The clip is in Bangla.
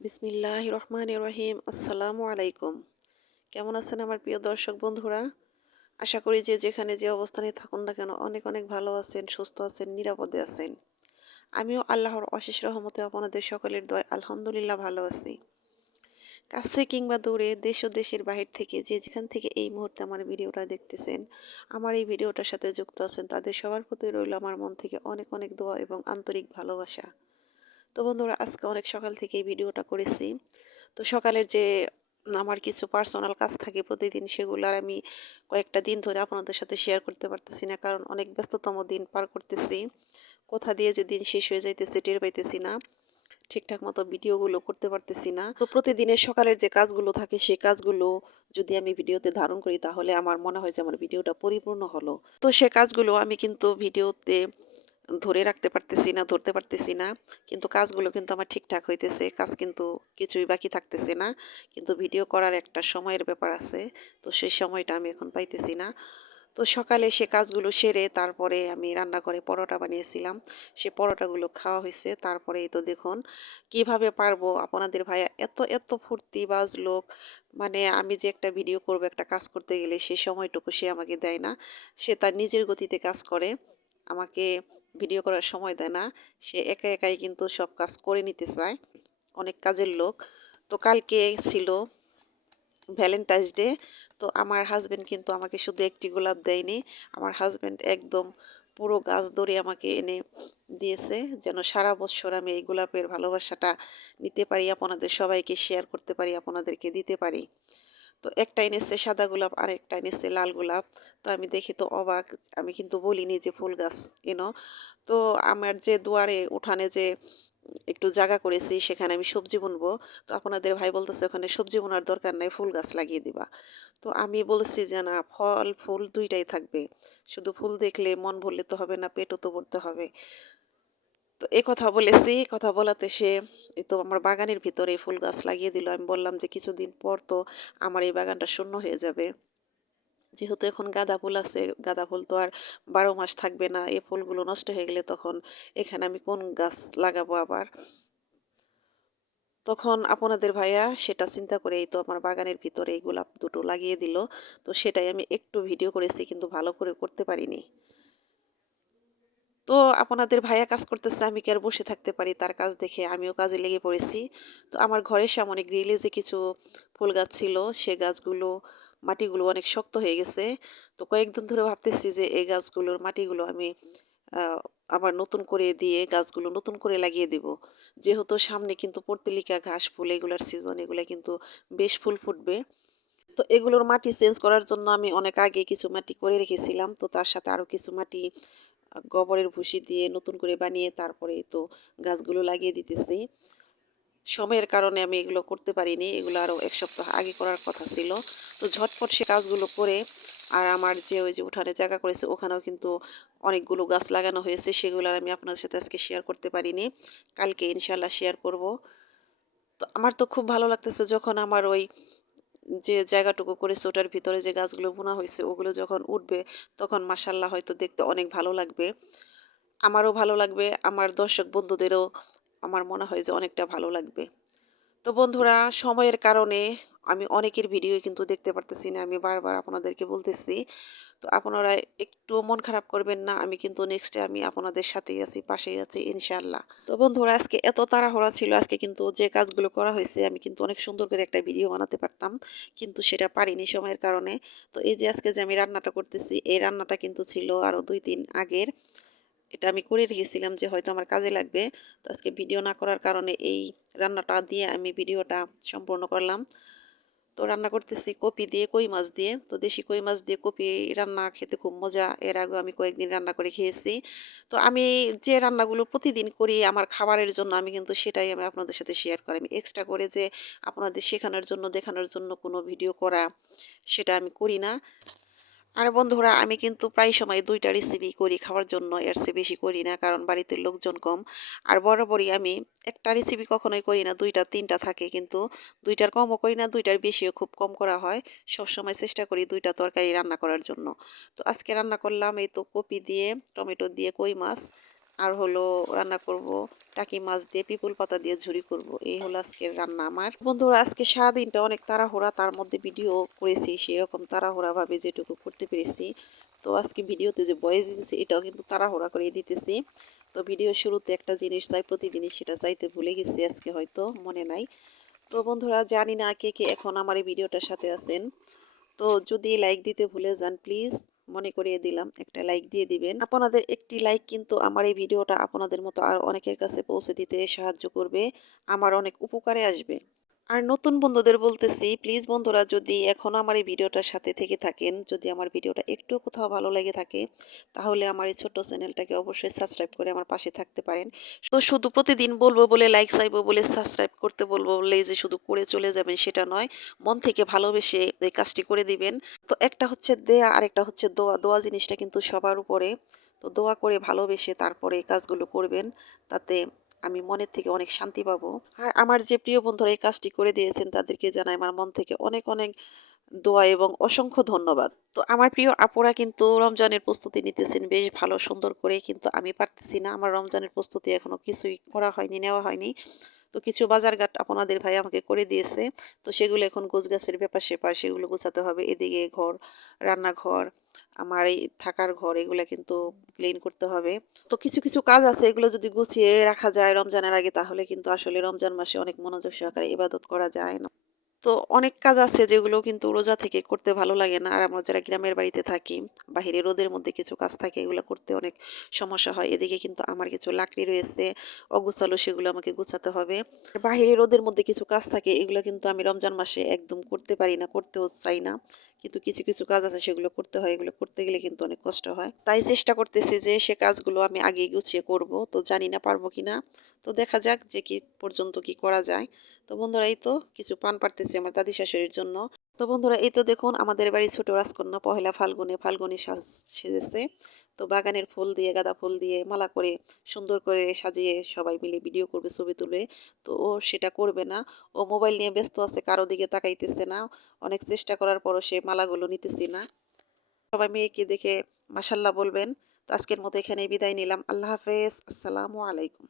বিসমিল্লাহির রহমানির রহিম। আসসালামু আলাইকুম। কেমন আছেন আমার প্রিয় দর্শক বন্ধুরা? আশা করি যে যেখানে যে অবস্থানে থাকুন না কেন অনেক অনেক ভালো আছেন, সুস্থ আছেন, নিরাপদে আছেন। আমিও আল্লাহর অশেষ রহমতে আপনাদের সকলের দয়ায় আলহামদুলিল্লাহ ভালো আছি। কাছে কিংবা দূরে, দেশ ও দেশের বাহির থেকে যে যেখান থেকে এই মুহূর্তে আমার ভিডিওটা দেখতেছেন, আমার এই ভিডিওটার সাথে যুক্ত আছেন, তাদের সবার প্রতি রইল আমার মন থেকে অনেক অনেক দোয়া এবং আন্তরিক ভালোবাসা। তো বন্ধুরা, আজকে অনেক সকাল থেকে এই ভিডিওটা করেছি। তো সকালের যে আমার কিছু পার্সোনাল কাজ থাকে প্রতিদিন, সেগুলো আর আমি কয়েকটা দিন ধরে আপনাদের সাথে শেয়ার করতে পারতেছি না, কারণ অনেক ব্যস্ততম দিন পার করতেছি। কোথা দিয়ে যে দিন শেষ হয়ে যাইতেছে টের পাইতেছি না, ঠিকঠাক মতো ভিডিওগুলো করতে পারতেছি না। তো প্রতিদিনের সকালের যে কাজগুলো থাকে সেই কাজগুলো যদি আমি ভিডিওতে ধারণ করি তাহলে আমার মনে হয় যে আমার ভিডিওটা পরিপূর্ণ হলো। তো সে কাজগুলো আমি কিন্তু ভিডিওতে ধরে রাখতে পারতেছি না, ধরতে পারতেছি না। কিন্তু কাজগুলো কিন্তু আমার ঠিকঠাক হইতেছে। কাজ কিন্তু কিছুই বাকি থাকতেছে না। কিন্তু ভিডিও করার একটা সময়ের ব্যাপার আছে। তো সেই সময়টা আমি এখন পাইতেছি না। তো সকালে সে কাজগুলো সেরে তারপরে আমি রান্নাঘরে পরোটা বানিয়েছিলাম। সে পরোটাগুলো খাওয়া হইছে। তারপরে এই তো দেখুন কিভাবে পারবো, আপনাদের ভাইয়া এত ফুর্তিবাজ লোক। মানে আমি যে একটা ভিডিও করব, একটা কাজ করতে গেলে সে সময়টুকু সে আমাকে দেয় না। সে তার নিজের গতিতে কাজ করে। আমাকে ভিডিও করার সময় দেয় না। সে একা একাই কিন্তু সব কাজ করে নিতে চায়। অনেক কাজের লোক। তো কালকে ছিল ভ্যালেন্টাইন্স ডে। তো আমার হাসব্যান্ড কিন্তু আমাকে শুধু একটি গোলাপ দেয়নি। আমার হাসব্যান্ড একদম পুরো গাছ ধরে আমাকে এনে দিয়েছে, যেন সারা বছর আমি এই গোলাপের ভালোবাসাটা নিতে পারি, আপনাদের সবাইকে শেয়ার করতে পারি, আপনাদেরকে দিতে পারি। তো একটা এনেছে সাদা গোলাপ, আর একটা এনেছে লাল গোলাপ। তো আমি দেখি তো অবাক। আমি কিন্তু বলিনি যে ফুল গাছ এনো। তো আমার যে দুয়ারে উঠানে যে একটু জায়গা করেছি সেখানে আমি সবজি বুনবো। তো আপনাদের ভাই বলতেছে ওখানে সবজি বোনার দরকার নাই, ফুল গাছ লাগিয়ে দিবা। তো আমি বলেছি যে না, ফল ফুল দুইটাই থাকবে। শুধু ফুল দেখলে মন ভরলে তো হবে না, পেটও তো ভরতে হবে। তো এই কথা বলেছি, কথা বলাতে সে এই তো আমার বাগানের ভিতরে ফুল গাছ লাগিয়ে দিল। আমি বললাম যে কিছুদিন পর তো আমার এই বাগানটা শূন্য হয়ে যাবে। যেহেতু এখন গাঁদা ফুল আছে, গাঁদা ফুল তো আর 12 মাস থাকবে না। এই ফুলগুলো নষ্ট হয়ে গেলে তখন এখানে আমি কোন গাছ লাগাবো আবার? তখন আপনাদের ভাইয়া সেটা চিন্তা করে এই তো আমার বাগানের ভিতরে এই গোলাপ দুটো লাগিয়ে দিল। তো সেটাই আমি একটু ভিডিও করেছি, কিন্তু ভালো করে করতে পারিনি। তো আপনাদের ভাইয়া কাজ করতেছে, আমি কি আর বসে থাকতে পারি? তার কাজ দেখে আমিও কাজে লেগে পড়েছি। তো আমার ঘরের সামনে গ্রিলে যে কিছু ফুল গাছ ছিল, সে গাছগুলো মাটিগুলো অনেক শক্ত হয়ে গেছে। তো কয়েকদিন ধরে ভাবতেছি যে এই গাছগুলোর মাটিগুলো আমি আহ, আবার নতুন করে দিয়ে গাছগুলো নতুন করে লাগিয়ে দেব। যেহেতু সামনে কিন্তু পর্তুলিকা ঘাস ফুল, এগুলার সিজন, এগুলা কিন্তু বেশ ফুল ফুটবে। তো এগুলোর মাটি চেঞ্জ করার জন্য আমি অনেক আগে কিছু মাটি করে রেখেছিলাম। তো তার সাথে আরো কিছু মাটি গোবরের ভুসি দিয়ে নতুন করে বানিয়ে তারপরে তো গাছগুলো লাগিয়ে দিতেছি। সময়ের কারণে আমি এগুলো করতে পারিনি, এগুলো আরও 1 সপ্তাহ আগে করার কথা ছিল। তো ঝটপট সে কাজগুলো করে, আর আমার যে ওই যে উঠানে জায়গা করেছে ওখানেও কিন্তু অনেকগুলো গাছ লাগানো হয়েছে, সেগুলো আর আমি আপনাদের সাথে আজকে শেয়ার করতে পারিনি। কালকে ইনশাল্লাহ শেয়ার করব। তো আমার তো খুব ভালো লাগতেছে যখন আমার ওই যে জায়গাটুকু করেছে ওটার ভিতরে যে গাছগুলো বোনা হয়েছে ওগুলো যখন উঠবে, তখন মাসাল্লাহ হয়তো দেখতে অনেক ভালো লাগবে। আমারও ভালো লাগবে, আমার দর্শক বন্ধুদেরও আমার মনে হয় যে অনেকটা ভালো লাগবে। তো বন্ধুরা, সময়ের কারণে আমি অনেকের ভিডিও কিন্তু দেখতে পারতেছি না, আমি বারবার আপনাদেরকে বলতেছি। তো আপনারা একটু মন খারাপ করবেন না, আমি কিন্তু নেক্সটে আমি আপনাদের সাথেই আছি, পাশেই আছি ইনশাআল্লাহ। তো বন্ধুরা, আজকে এত তাড়াহুড়া ছিল, আজকে কিন্তু যে কাজগুলো করা হয়েছে আমি কিন্তু অনেক সুন্দর করে একটা ভিডিও বানাতে পারতাম, কিন্তু সেটা পারিনি সময়ের কারণে। তো এই যে আজকে যে আমি রান্নাটা করতেছি, এই রান্নাটা কিন্তু ছিল আরও 2 দিন আগের। এটা আমি করে রেখেছিলাম যে হয়তো আমার কাজে লাগবে। তো আজকে ভিডিও না করার কারণে এই রান্নাটা দিয়ে আমি ভিডিওটা সম্পূর্ণ করলাম। তো রান্না করতেছি কপি দিয়ে, কই মাছ দিয়ে। তো দেশি কই মাছ দিয়ে কপি রান্না খেতে খুব মজা। এর আগেও আমি কয়েকদিন রান্না করে খেয়েছি। তো আমি যে রান্নাগুলো প্রতিদিন করি আমার খাবারের জন্য, আমি কিন্তু সেটাই আমি আপনাদের সাথে শেয়ার করি। আমি এক্সট্রা করে যে আপনাদের শেখানোর জন্য, দেখানোর জন্য কোনো ভিডিও করা, সেটা আমি করি না। আর বন্ধুরা, আমি কিন্তু প্রায় সময় 2টা রেসিপি করি খাওয়ার জন্য, এর চেয়ে বেশি করি না, কারণ বাড়িতে লোকজন কম। আর বরাবরই আমি একটা রেসিপি কখনোই করি না, 2টা 3টা থাকে, কিন্তু 2টার কমও করি না, 2টার বেশিও খুব কম করা হয়। সব সময় চেষ্টা করি 2টা তরকারি রান্না করার জন্য। তো আজকে রান্না করলাম এই তো কপি দিয়ে, টমেটো দিয়ে কই মাছ। আর হলো রান্না করব টাকি মাছ দিয়ে পিপল পাতা দিয়ে ঝুরি করব। এই হলো আজকের রান্না আমার। বন্ধুরা আজকে সারাদিনটা অনেক তাড়াহুড়া, তার মধ্যে ভিডিও করেছি সেরকম তাড়াহুড়া ভাবে যেটুকু করতে পেরেছি। তো আজকে ভিডিওতে যে ভয়েস দিতেছি এটাও কিন্তু তাড়াহুড়া করে দিতেছি। তো ভিডিও শুরুতে একটা জিনিস চাই প্রতিদিনই, সেটা চাইতে ভুলে গেছি, আজকে হয়তো মনে নাই। তো বন্ধুরা জানি না কে কে এখন আমার এই ভিডিওটার সাথে আছেন। তো যদি লাইক দিতে ভুলে যান প্লিজ মনে করিয়ে দিলাম একটা লাইক দিয়ে দিবেন। আপনাদের একটি লাইক কিন্তু আমার এই ভিডিওটা আপনাদের মতো আর অনেকের কাছে পৌঁছে দিতে সাহায্য করবে, আমার অনেক উপকারে আসবে। আর নতুন বন্ধুদের বলতেছি প্লিজ বন্ধুরা যদি এখনও আমার এই ভিডিওটার সাথে থেকে থাকেন, যদি আমার ভিডিওটা একটু কোথাও ভালো লেগে থাকে তাহলে আমার এই ছোট্ট চ্যানেলটাকে অবশ্যই সাবস্ক্রাইব করে আমার পাশে থাকতে পারেন। তো শুধু প্রতিদিন বলবো বলে, লাইক চাইবো বলে, সাবস্ক্রাইব করতে বলবো বলেই যে শুধু করে চলে যাবেন সেটা নয়, মন থেকে ভালোবেসে এই কাজটি করে দিবেন। তো একটা হচ্ছে দেয়া আর একটা হচ্ছে দোয়া। দোয়া জিনিসটা কিন্তু সবার উপরে। তো দোয়া করে ভালোবেসে তারপরে এই কাজগুলো করবেন, তাতে আমি মনের থেকে অনেক শান্তি পাবো। আর আমার যে প্রিয় বন্ধুরা এই কাজটি করে দিয়েছেন তাদেরকে জানাই আমার মন থেকে অনেক অনেক দোয়া এবং অসংখ্য ধন্যবাদ। তো আমার প্রিয় আপুরা কিন্তু রমজানের প্রস্তুতি নিতেছেন বেশ ভালো সুন্দর করে, কিন্তু আমি পারতেছি না। আমার রমজানের প্রস্তুতি এখনো কিছুই করা হয়নি, নেওয়া হয়নি। তো কিছু বাজারঘাট আপনাদের ভাই আমাকে করে দিয়েছে। তো সেগুলো এখন গোছগাছের ব্যাপার-স্যাপার সেগুলো গোছাতে হবে। এদিকে ঘর, রান্নাঘর, আমার এই থাকার ঘর এগুলা কিন্তু ক্লিন করতে হবে। তো কিছু, কিছু কাজ আছে এগুলো যদি গুছিয়ে রাখা যায় রমজানের আগে তাহলে কিন্তু আসলে রমজান মাসে অনেক মনোযোগ সহকারে ইবাদত করা যায় না। তো অনেক কাজ আছে যেগুলো কিন্তু রোজা থেকে করতে ভালো লাগে না। আর আমরা যারা গ্রামের বাড়িতে থাকি, বাহিরে রোদের মধ্যে কিছু কাজ থাকে এগুলো করতে অনেক সমস্যা হয়। এদিকে কিন্তু আমার কিছু লাকড়ি রয়েছে অগোছালো, সেগুলো আমাকে গুছাতে হবে। আর বাহিরে রোদের মধ্যে কিছু কাজ থাকে এগুলো কিন্তু আমি রমজান মাসে একদম করতে পারি না, করতেও চাই না। কিন্তু কিছু, কিছু কাজ আছে সেগুলো করতে হয়। এগুলো করতে গেলে কিন্তু অনেক কষ্ট হয়। তাই চেষ্টা করতেছি যে সে কাজগুলো আমি আগেই গুছিয়ে করব। তো জানি না পারবো কিনা। তো দেখা যাক যে কি পর্যন্ত কি করা যায়। তো বন্ধুরা এই তো কিছু পান পাড়তেছি আমার দাদি শাশুড়ির জন্য। তো বন্ধুরা এই তো দেখুন আমাদের বাড়ির ছোট রাজকন্যা পহেলা ফাল্গুনে ফাল্গুনী সাজ সেজেছে। তো বাগানের ফুল দিয়ে, গাঁদা ফুল দিয়ে মালা করে সুন্দর করে সাজিয়ে সবাই মিলে ভিডিও করবে, ছবি তুলবে। তো ও সেটা করবে না। ও মোবাইল নিয়ে ব্যস্ত আছে, কারো দিকে তাকাইতেছে না। অনেক চেষ্টা করার পরও সে মালাগুলো নিতেছি না। সবাই মেয়েকে দেখে মাশাল্লাহ বলবেন। তো আজকের মতো এখানেই বিদায় নিলাম। আল্লাহ হাফেজ। আসসালামু আলাইকুম।